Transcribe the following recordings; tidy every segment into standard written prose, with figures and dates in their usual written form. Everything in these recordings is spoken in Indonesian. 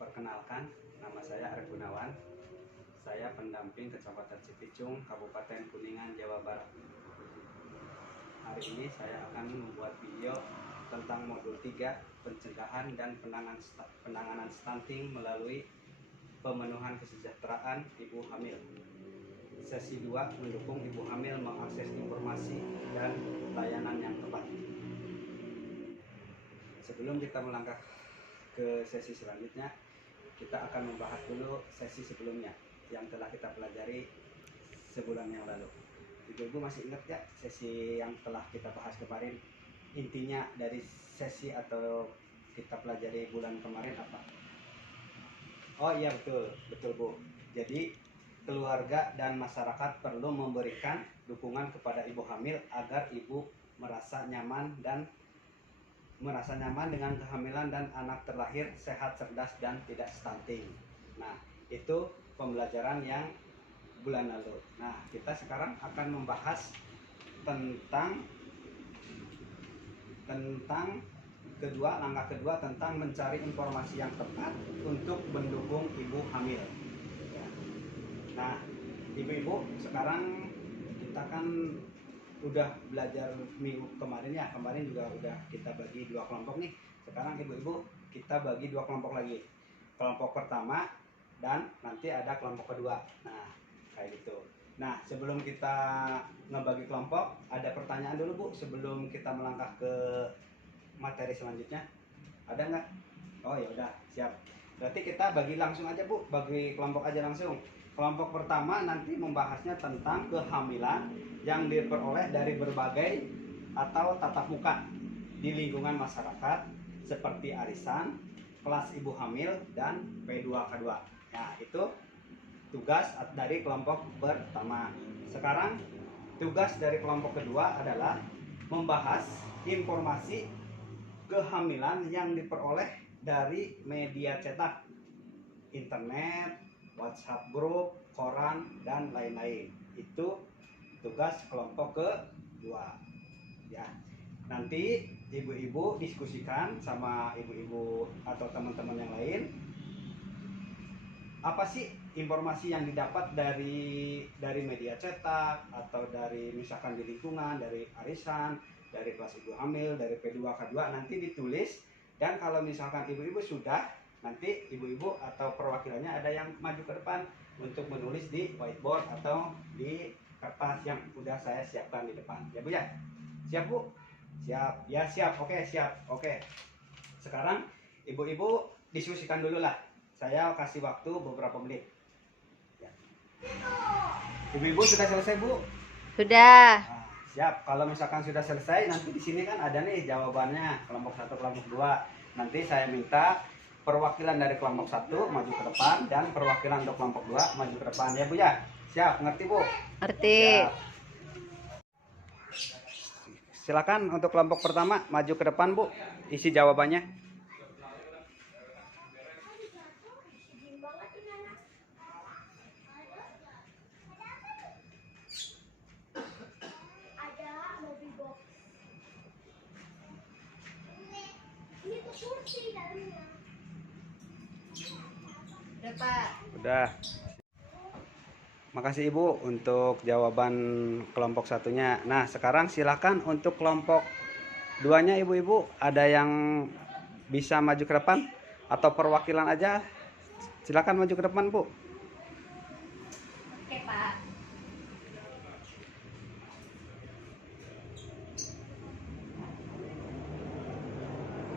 Perkenalkan, nama saya Arif Gunawan. Saya pendamping Kecamatan Cipicung, Kabupaten Kuningan, Jawa Barat. Hari ini saya akan membuat video tentang modul 3, pencegahan dan penanganan stunting melalui pemenuhan kesejahteraan ibu hamil. Sesi 2, mendukung ibu hamil mengakses informasi dan layanan yang tepat. Sebelum kita melangkah ke sesi selanjutnya, kita akan membahas dulu sesi sebelumnya yang telah kita pelajari sebulan yang lalu. Ibu-ibu masih ingat ya sesi yang telah kita bahas kemarin? Intinya dari sesi atau kita pelajari bulan kemarin apa? Oh iya, betul Bu. Jadi keluarga dan masyarakat perlu memberikan dukungan kepada ibu hamil agar ibu merasa nyaman dengan kehamilan dan anak terlahir sehat, cerdas, dan tidak stunting. Nah, itu pembelajaran yang bulan lalu. Nah, kita sekarang akan membahas tentang langkah kedua tentang mencari informasi yang tepat untuk mendukung ibu hamil. Nah, ibu-ibu, sekarang kita kan udah belajar minggu kemarin ya, kemarin juga udah kita bagi 2 kelompok nih. Sekarang ibu-ibu kita bagi 2 kelompok lagi, kelompok pertama dan nanti ada kelompok kedua. Nah, kayak gitu. Nah, sebelum kita ngebagi kelompok, ada pertanyaan dulu Bu sebelum kita melangkah ke materi selanjutnya. Ada nggak? Oh ya udah, siap. Berarti kita bagi langsung aja Bu, bagi kelompok aja langsung. Kelompok pertama nanti membahasnya tentang kehamilan yang diperoleh dari berbagai atau tatap muka di lingkungan masyarakat seperti arisan, kelas ibu hamil, dan P2K2. Nah, itu tugas dari kelompok pertama. Sekarang tugas dari kelompok kedua adalah membahas informasi kehamilan yang diperoleh dari media cetak, internet, WhatsApp grup, koran, dan lain-lain. Itu tugas kelompok kedua. Ya, nanti ibu-ibu diskusikan sama ibu-ibu atau teman-teman yang lain. Apa sih informasi yang didapat dari media cetak atau dari misalkan di lingkungan, dari arisan, dari kelas ibu hamil, dari P2K2, nanti ditulis. Dan kalau misalkan ibu-ibu sudah, nanti ibu-ibu atau perwakilannya ada yang maju ke depan untuk menulis di whiteboard atau di kertas yang udah saya siapkan di depan. Ya Bu ya? Siap Bu? Siap. Ya siap. Oke, siap. Oke. Sekarang ibu-ibu diskusikan dulu lah. Saya kasih waktu beberapa menit. Ya. Ibu-ibu sudah selesai Bu? Sudah. Nah, siap. Kalau misalkan sudah selesai, nanti di sini kan ada nih jawabannya kelompok 1, kelompok 2. Nanti saya minta perwakilan dari kelompok 1 maju ke depan dan perwakilan untuk kelompok 2 maju ke depan. Ya Bu ya? Siap, ngerti Bu? Ngerti. Siap. Silakan untuk kelompok pertama maju ke depan Bu, isi jawabannya. Udah Pak. Udah. Makasih Ibu untuk jawaban kelompok 1-nya. Nah, sekarang silakan untuk kelompok 2-nya ibu-ibu, ada yang bisa maju ke depan atau perwakilan aja. Silakan maju ke depan Bu. Oke Pak.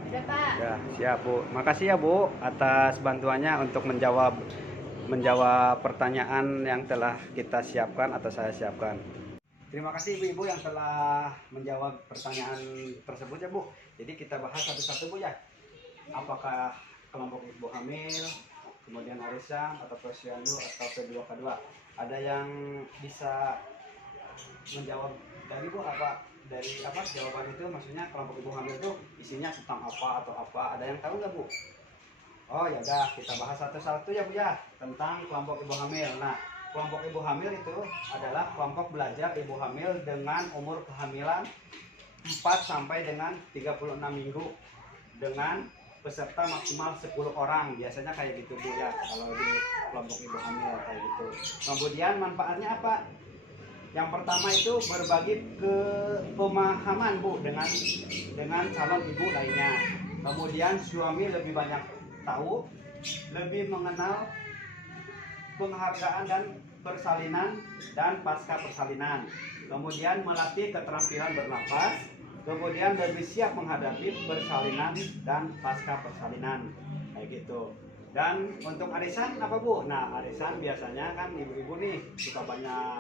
Udah Pak. Ya, siap Bu. Makasih ya Bu atas bantuannya untuk menjawab pertanyaan yang telah kita siapkan atau saya siapkan. Terima kasih ibu-ibu yang telah menjawab pertanyaan tersebut ya Bu. Jadi kita bahas satu-satu Bu ya. Apakah kelompok ibu hamil, kemudian arisan atau posyandu atau P2K2. Ada yang bisa menjawab dari Bu dari apa jawaban itu, maksudnya kelompok ibu hamil itu isinya tentang apa atau apa, ada yang tahu nggak Bu? Oh ya udah, kita bahas satu-satu ya Bu ya tentang kelompok ibu hamil. Nah, kelompok ibu hamil itu adalah kelompok belajar ibu hamil dengan umur kehamilan 4 sampai dengan 36 minggu dengan peserta maksimal 10 orang, biasanya kayak gitu Bu ya, kalau di kelompok ibu hamil kayak gitu. Kemudian manfaatnya apa? Yang pertama itu berbagi ke pemahaman Bu dengan calon ibu lainnya. Kemudian suami lebih banyak tahu, lebih mengenal penghargaan dan persalinan dan pasca persalinan. Kemudian melatih keterampilan bernapas. Kemudian lebih siap menghadapi persalinan dan pasca persalinan kayak gitu. Dan untuk arisan apa Bu? Nah, arisan biasanya kan ibu-ibu nih suka banyak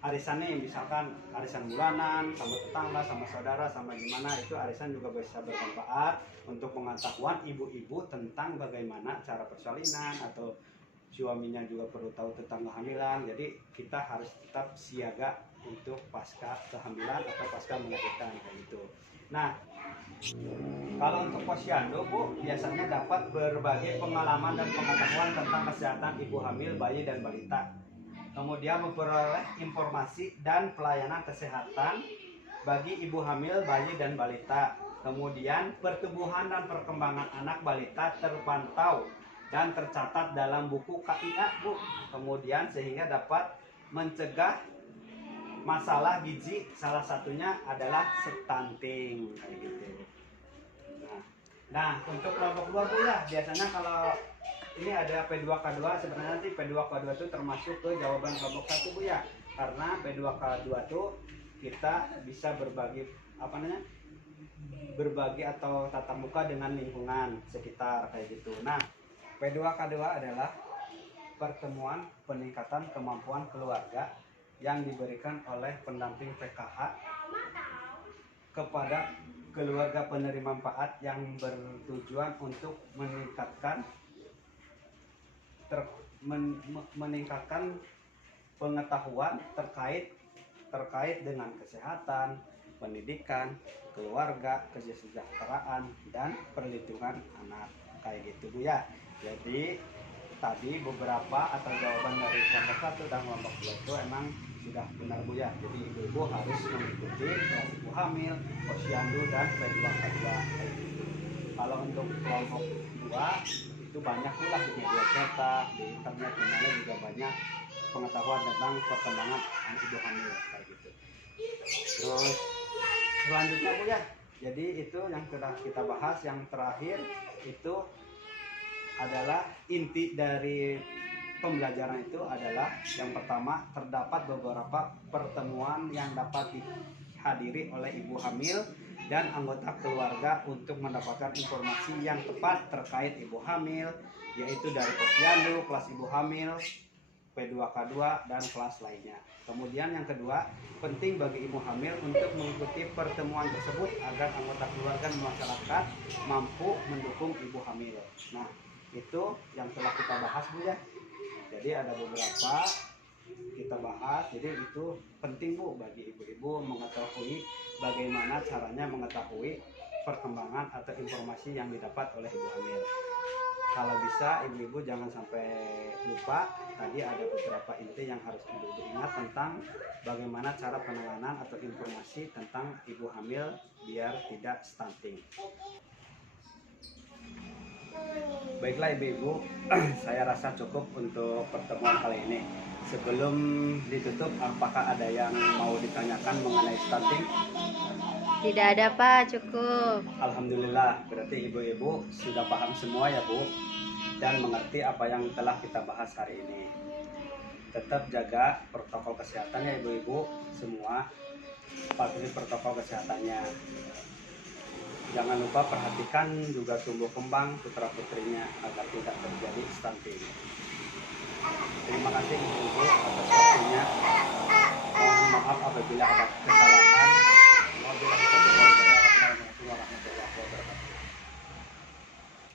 arisan nih, misalkan arisan bulanan sama tetangga, sama saudara, sama gimana, itu arisan juga bisa bermanfaat untuk pengetahuan ibu-ibu tentang bagaimana cara persalinan, atau suaminya juga perlu tahu tentang kehamilan. Jadi kita harus tetap siaga untuk pasca kehamilan atau pasca melahirkan kayak gitu. Nah, kalau untuk posyandu Bu, biasanya dapat berbagi pengalaman dan pengetahuan tentang kesehatan ibu hamil, bayi dan balita. Kemudian memperoleh informasi dan pelayanan kesehatan bagi ibu hamil, bayi dan balita. Kemudian pertumbuhan dan perkembangan anak balita terpantau dan tercatat dalam buku KIA Bu. Kemudian sehingga dapat mencegah masalah gizi, salah satunya adalah stunting kayak gitu. Nah, untuk kelompok 2 Bu ya, biasanya kalau ini ada P2K2, sebenarnya sih P2K2 itu termasuk ke jawaban kelompok 1 Bu ya. Karena P2K2 tuh kita bisa berbagi berbagi atau tatap muka dengan lingkungan sekitar kayak gitu. Nah, P2K2 adalah pertemuan peningkatan kemampuan keluarga yang diberikan oleh pendamping PKH kepada keluarga penerima manfaat yang bertujuan untuk meningkatkan pengetahuan terkait dengan kesehatan, pendidikan, keluarga, kesejahteraan, dan perlindungan anak kayak gitu Bu ya. Jadi tadi beberapa atau jawaban dari kelompok 1 dan kelompok 2 itu emang sudah benar Bu ya. Jadi ibu-ibu harus mengikuti kelas ibu hamil, posyandu, dan P2K2 kayak gitu. Kalau untuk kelompok 2 itu banyak pula di media cetak, di internet, di mana juga banyak pengetahuan tentang perkembangan ibu hamil kayak gitu. Terus selanjutnya Bu ya, jadi itu yang sudah kita bahas. Yang terakhir itu adalah inti dari pembelajaran itu adalah yang pertama, terdapat beberapa pertemuan yang dapat dihadiri oleh ibu hamil dan anggota keluarga untuk mendapatkan informasi yang tepat terkait ibu hamil, yaitu dari posyandu, kelas ibu hamil, P2K2, dan kelas lainnya. Kemudian yang kedua, penting bagi ibu hamil untuk mengikuti pertemuan tersebut agar anggota keluarga dan masyarakat mampu mendukung ibu hamil. Nah, itu yang telah kita bahas Bu ya. Jadi ada beberapa kita bahas. Jadi itu penting Bu bagi ibu-ibu mengetahui bagaimana caranya mengetahui perkembangan atau informasi yang didapat oleh ibu hamil. Kalau bisa ibu-ibu jangan sampai lupa, tadi ada beberapa inti yang harus ibu-ibu ingat tentang bagaimana cara penanganan atau informasi tentang ibu hamil biar tidak stunting. Baiklah ibu-ibu, saya rasa cukup untuk pertemuan kali ini. Sebelum ditutup, apakah ada yang mau ditanyakan mengenai stunting? Tidak ada Pak, cukup. Alhamdulillah, berarti ibu-ibu sudah paham semua ya Bu, dan mengerti apa yang telah kita bahas hari ini. Tetap jaga protokol kesehatan ya ibu-ibu semua, patuhi protokol kesehatannya. Jangan lupa perhatikan juga tumbuh kembang putra-putrinya agar tidak terjadi stunting. Terima kasih ibu-ibu atas waktunya. Mohon maaf apabila ada kesalahan.